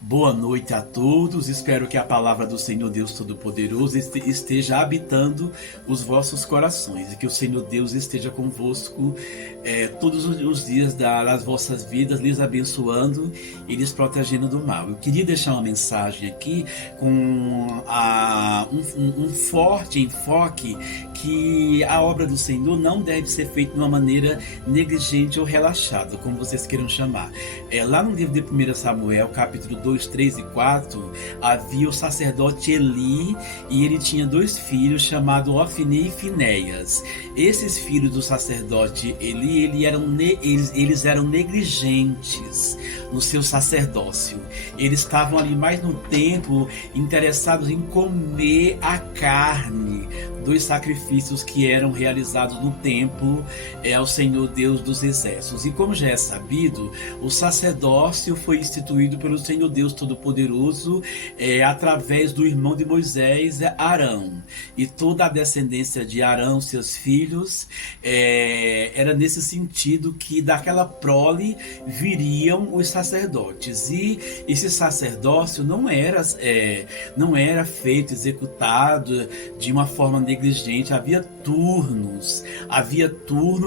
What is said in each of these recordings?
Boa noite a todos, espero que a palavra do Senhor Deus Todo-Poderoso esteja habitando os vossos corações e que o Senhor Deus esteja convosco todos os dias das vossas vidas, lhes abençoando e lhes protegendo do mal. Eu queria deixar uma mensagem aqui com um forte enfoque que a obra do Senhor não deve ser feita de uma maneira negligente ou relaxada, como vocês queiram chamar. Lá no livro de 1 Samuel, capítulo 2, 3 e 4, havia o sacerdote Eli e ele tinha dois filhos chamados Ofni e Finéias. Esses filhos do sacerdote Eli, eles eram negligentes no seu sacerdócio. Eles estavam ali mais no templo, interessados em comer a carne dos sacrifícios que eram realizados no templo ao Senhor Deus dos Exércitos. E como já é sabido, o sacerdócio foi instituído pelo Senhor Deus Todo-Poderoso através do irmão de Moisés, Arão. E toda a descendência de Arão, seus filhos, era nesse sentido que daquela prole viriam os sacerdotes. E esse sacerdócio não era feito, executado de uma forma negligente. Havia turnos,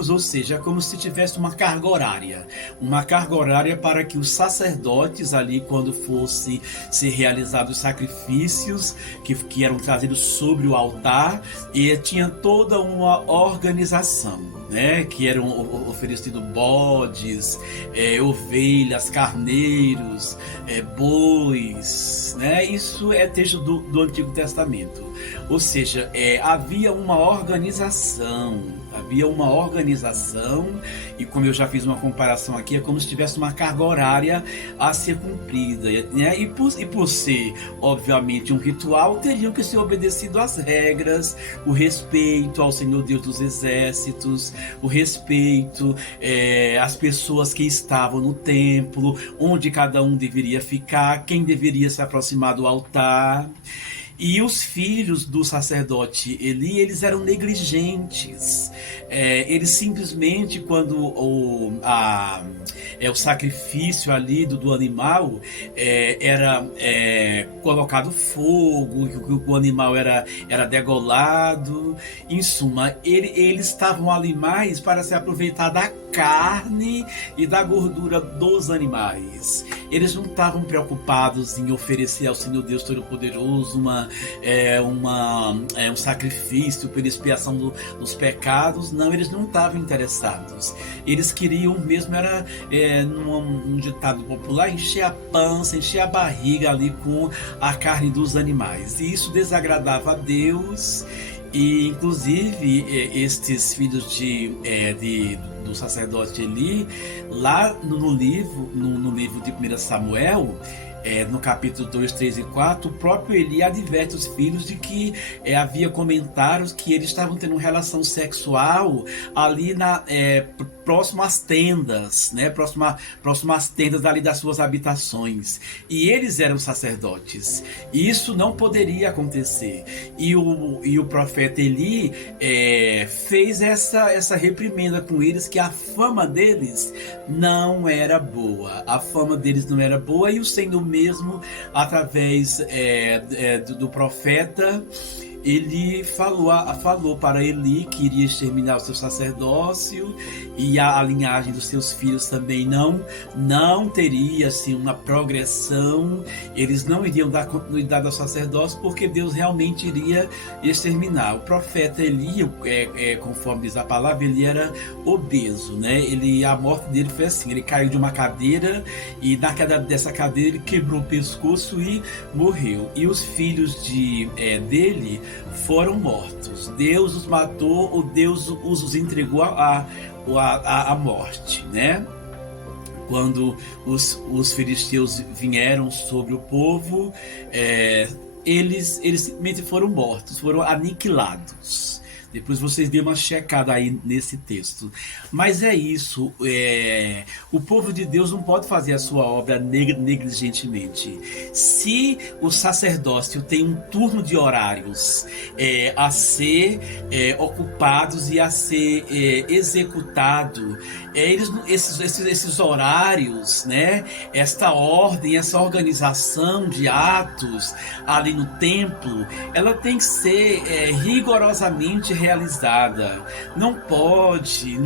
ou seja, como se tivesse uma carga horária para que os sacerdotes ali, quando fosse ser realizados os sacrifícios que eram trazidos sobre o altar, e tinha toda uma organização, né, que eram oferecidos bodes, ovelhas, carneiros, bois, né? Isso é texto do Antigo Testamento. Ou seja, havia uma organização, e como eu já fiz uma comparação aqui, é como se tivesse uma carga horária a ser cumprida, né? E por ser, obviamente, um ritual, teriam que ser obedecido às regras, o respeito ao Senhor Deus dos Exércitos, o respeito às pessoas que estavam no templo, onde cada um deveria ficar, quem deveria se aproximar do altar. E os filhos do sacerdote Eli, eles eram negligentes. Eles simplesmente, quando o sacrifício ali do animal era colocado fogo, o animal era degolado, em suma, eles estavam ali mais para se aproveitar da carne e da gordura dos animais. Eles não estavam preocupados em oferecer ao Senhor Deus Todo-Poderoso um sacrifício pela expiação dos pecados. Não, eles não estavam interessados. Eles queriam mesmo, num ditado popular, encher a pança, encher a barriga ali com a carne dos animais. E isso desagradava a Deus. E inclusive estes filhos do sacerdote Eli, lá no livro de 1 Samuel, no capítulo 2, 3 e 4, o próprio Eli adverte os filhos de que havia comentários que eles estavam tendo relação sexual ali próximo às tendas, né? Próximo às tendas ali das suas habitações. E eles eram sacerdotes. E isso não poderia acontecer. E o profeta Eli fez essa reprimenda com eles, que a fama deles não era boa. E o Senhor mesmo, através do profeta, ele falou para Eli que iria exterminar o seu sacerdócio, e a linhagem dos seus filhos também não teria assim uma progressão. Eles não iriam dar continuidade ao sacerdócio, porque Deus realmente iria exterminar. O profeta Eli, conforme diz a palavra, ele era obeso, né? A morte dele foi assim: ele caiu de uma cadeira, e na queda dessa cadeira ele quebrou o pescoço e morreu. E os filhos dele foram mortos. Deus os matou, ou Deus os entregou à morte, né? Quando os filisteus vieram sobre o povo, eles simplesmente foram mortos, foram aniquilados. Depois vocês dêem uma checada aí nesse texto. Mas é isso, o povo de Deus não pode fazer a sua obra negligentemente. Se o sacerdócio tem um turno de horários a ser ocupados e a ser executado, esses horários, né, esta ordem, essa organização de atos ali no templo, ela tem que ser rigorosamente realizada. Não pode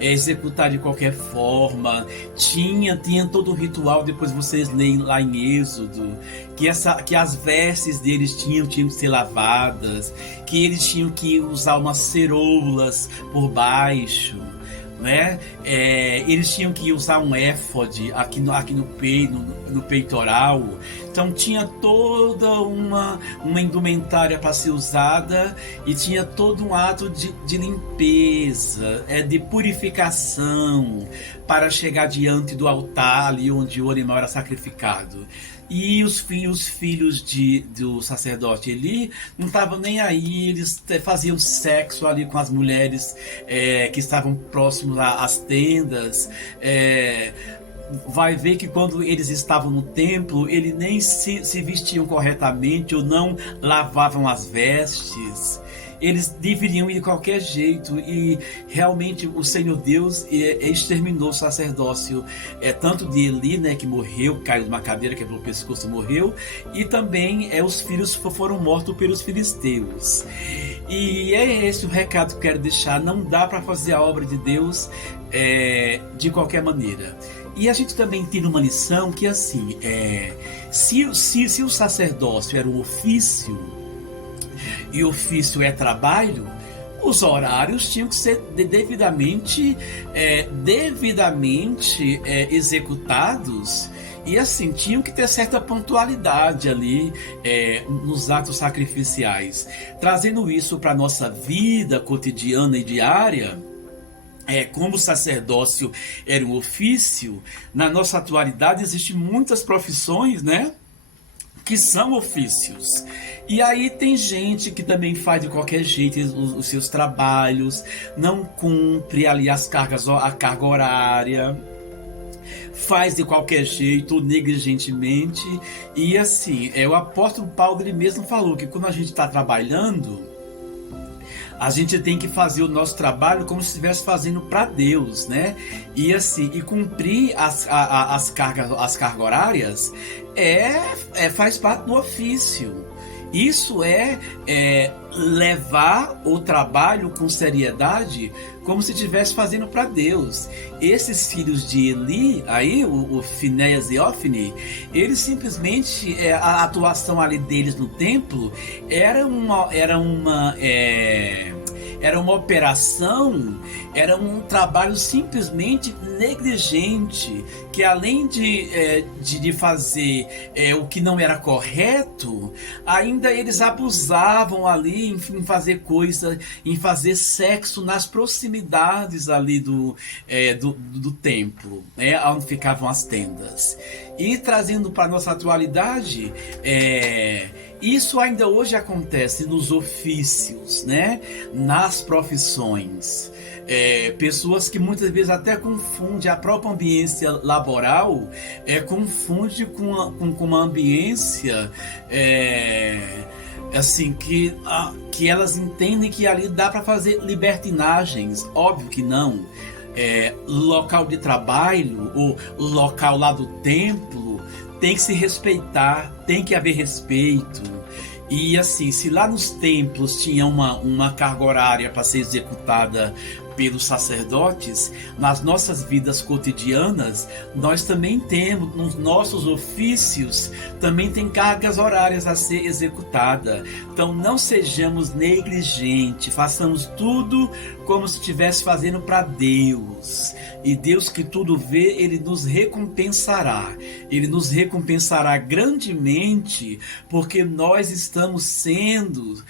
executar de qualquer forma. Tinha todo um ritual, depois vocês leem lá em Êxodo, que as vestes deles tinham que ser lavadas, que eles tinham que usar umas ceroulas por baixo, né? Eles tinham que usar um éfode aqui no peitoral. Então tinha toda uma indumentária para ser usada, e tinha todo um ato de limpeza, de purificação, para chegar diante do altar ali onde o animal era sacrificado. E os filhos do sacerdote Eli não estavam nem aí, eles faziam sexo ali com as mulheres que estavam próximos às tendas. Vai ver que quando eles estavam no templo, eles nem se vestiam corretamente ou não lavavam as vestes. Eles deveriam ir de qualquer jeito, e realmente o Senhor Deus exterminou o sacerdócio, tanto de Eli, né, que morreu, caiu de uma cadeira, quebrou o pescoço, morreu, e também os filhos foram mortos pelos filisteus. E é esse o recado que eu quero deixar. Não dá para fazer a obra de Deus de qualquer maneira. E a gente também tem uma lição que, assim, se o sacerdócio era um ofício, e ofício é trabalho, os horários tinham que ser devidamente executados, e assim, tinham que ter certa pontualidade ali nos atos sacrificiais. Trazendo isso para a nossa vida cotidiana e diária, como o sacerdócio era um ofício, na nossa atualidade existem muitas profissões, né, que são ofícios. E aí tem gente que também faz de qualquer jeito os seus trabalhos, não cumpre ali a carga horária, faz de qualquer jeito, negligentemente. E assim, o apóstolo Paulo, ele mesmo falou que quando a gente está trabalhando, a gente tem que fazer o nosso trabalho como se estivesse fazendo para Deus, né? E assim, e cumprir as cargas horárias faz parte do ofício. Isso levar o trabalho com seriedade, como se estivesse fazendo para Deus. Esses filhos de Eli, aí, o Finéias e Ofni, eles simplesmente, a atuação ali deles no templo era uma operação, era um trabalho simplesmente negligente, que além de fazer o que não era correto, ainda eles abusavam ali em fazer em fazer sexo nas proximidades ali do templo, né, onde ficavam as tendas. E trazendo para a nossa atualidade, isso ainda hoje acontece nos ofícios, né, nas profissões. Pessoas que muitas vezes até confundem a própria ambiência laboral, confunde com uma ambiência assim, que elas entendem que ali dá para fazer libertinagens. Óbvio que não. Local de trabalho ou local lá do templo tem que se respeitar, tem que haver respeito. E assim, se lá nos templos tinha uma carga horária para ser executada pelos sacerdotes, nas nossas vidas cotidianas, nós também temos, nos nossos ofícios, também tem cargas horárias a ser executada. Então não sejamos negligentes, façamos tudo como se estivesse fazendo para Deus. E Deus, que tudo vê, Ele nos recompensará. Ele nos recompensará grandemente, porque nós estamos sendo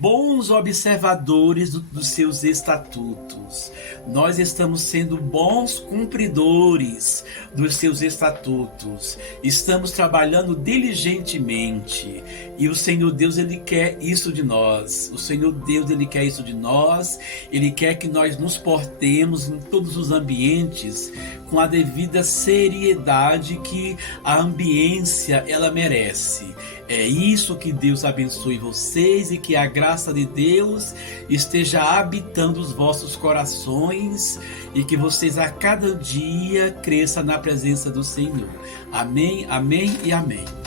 bons observadores dos seus estatutos. estatutos. Nós estamos sendo bons cumpridores dos seus estatutos. Estamos trabalhando diligentemente. E o Senhor Deus, Ele quer isso de nós. O Senhor Deus, Ele quer isso de nós. Ele quer que nós nos portemos em todos os ambientes com a devida seriedade que a ambiência ela merece. É isso, que Deus abençoe vocês e que a graça de Deus esteja habitando os vossos corações e que vocês a cada dia cresçam na presença do Senhor. Amém, amém e amém.